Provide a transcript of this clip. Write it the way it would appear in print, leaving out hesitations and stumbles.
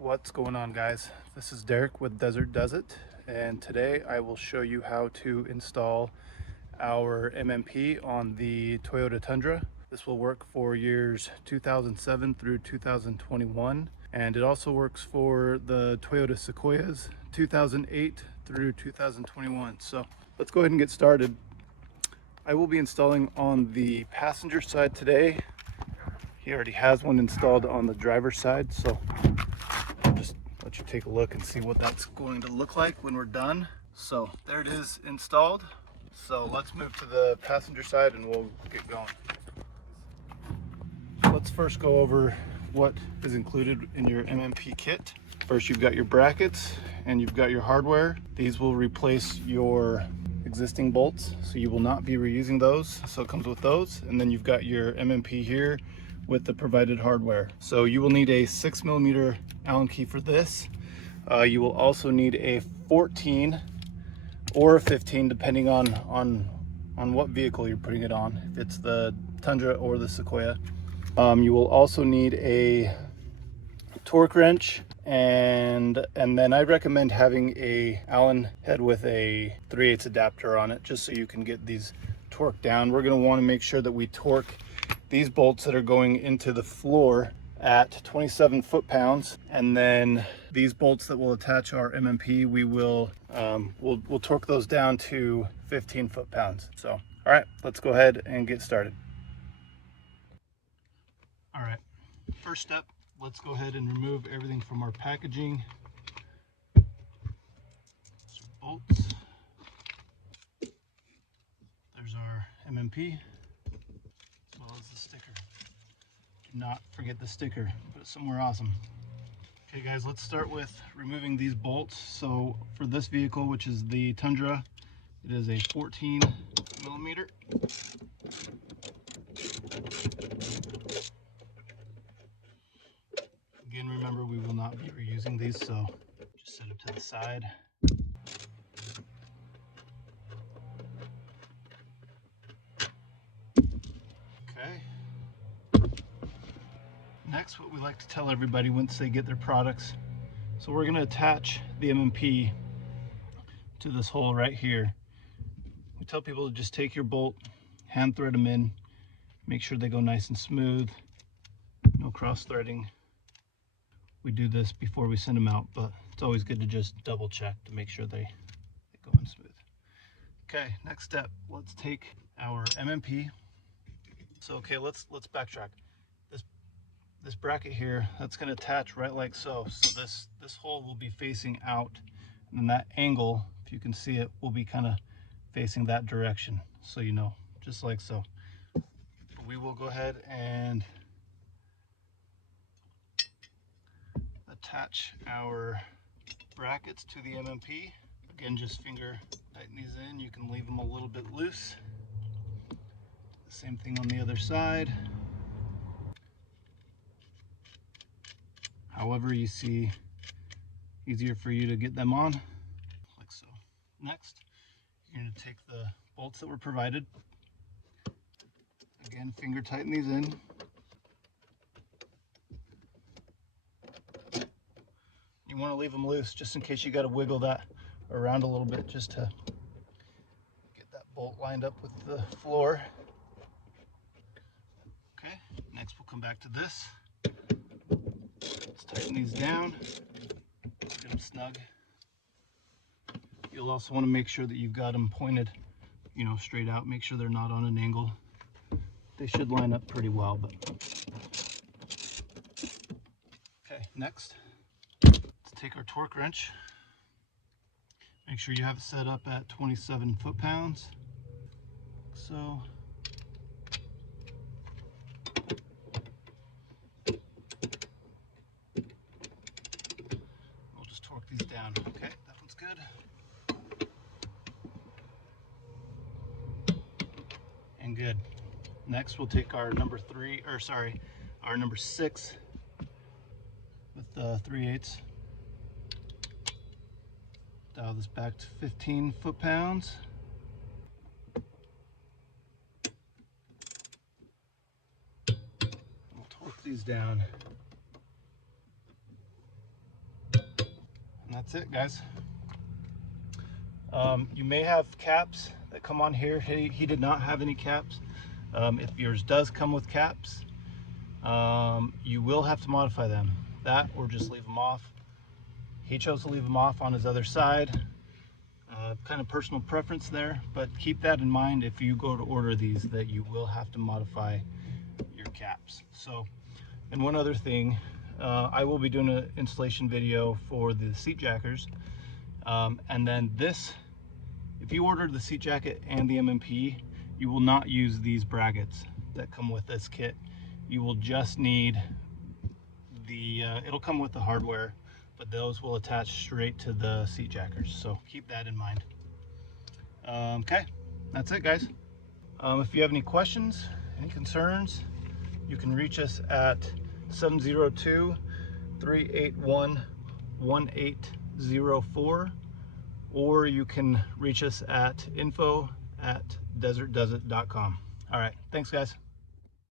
What's going on, guys? This is Derek with Desert Does It, and today I will show you how to install our MMP on the Toyota Tundra. This will work for years 2007 through 2021, and it also works for the Toyota Sequoias 2008 through 2021. So let's go ahead and get started. I will be installing on the passenger side today. He already has one installed on the driver's side, so I'll just let you take a look and see what that's going to look like when we're done. So there it is installed. So let's move to the passenger side and we'll get going. Let's first go over what is included in your MMP kit. First, you've got your brackets and you've got your hardware. These will replace your existing bolts, so you will not be reusing those. So it comes with those. And then you've got your MMP here with the provided hardware. So you will need a 6mm Allen key for this. You will also need a 14 or a 15, depending on what vehicle you're putting it on, if it's the Tundra or the Sequoia. You will also need a torque wrench, and then I recommend having a Allen head with a 3/8 adapter on it, just so you can get these torqued down. We're going to want to make sure that we torque these bolts that are going into the floor at 27 foot-pounds, and then these bolts that will attach our MMP, we'll torque those down to 15 foot-pounds. So all right, let's go ahead and get started. All right, first step, let's go ahead and remove everything from our packaging. Some bolts. There's our MMP, as well as the sticker. Do not forget the sticker, put it somewhere awesome. Okay guys, let's start with removing these bolts. So for this vehicle, which is the Tundra, it is a 14mm. Again, remember, we will not be reusing these, so just set it to the side. Okay. Next, what we like to tell everybody once they get their products, so we're going to attach the MMP to this hole right here. We tell people to just take your bolt, hand thread them in, make sure they go nice and smooth, no cross threading. We do this before we send them out, but it's always good to just double check to make sure they go in smooth. Okay, next step, let's take our MMP. So okay, let's backtrack. This bracket here, that's going to attach right like so. So this hole will be facing out, and then that angle, if you can see it, will be kind of facing that direction. So you know, just like so. We will go ahead and attach our brackets to the MMP. Again, just finger tighten these in. You can leave them a little bit loose. The same thing on the other side. However you see easier for you to get them on, like so. Next, you're going to take the bolts that were provided. Again, finger tighten these in. You want to leave them loose just in case you got to wiggle that around a little bit just to get that bolt lined up with the floor. Okay, next we'll come back to this. Let's tighten these down, get them snug. You'll also want to make sure that you've got them pointed, you know, straight out. Make sure they're not on an angle. They should line up pretty well, but okay, next, let's take our torque wrench. Make sure you have it set up at 27 foot-pounds. So we'll just torque these down. Okay, that one's good. And good. Next, we'll take our number 6 with 3/8. Dial this back to 15 foot-pounds. We'll torque these down. that's it, guys. You may have caps that come on here. He did not have any caps. If yours does come with caps, you will have to modify them. That or just leave them off. He chose to leave them off on his other side. Kind of personal preference there, but keep that in mind if you go to order these, that you will have to modify your caps. So, and one other thing, I will be doing an installation video for the seat jackers, and then this, if you order the seat jacket and the MMP, you will not use these brackets that come with this kit. You will just need the it'll come with the hardware, but those will attach straight to the seat jackers, so keep that in mind. Okay, that's it, guys. If you have any questions, any concerns, you can reach us at 702-381-1804, or you can reach us at info@desertdoesit.com. All right, thanks, guys.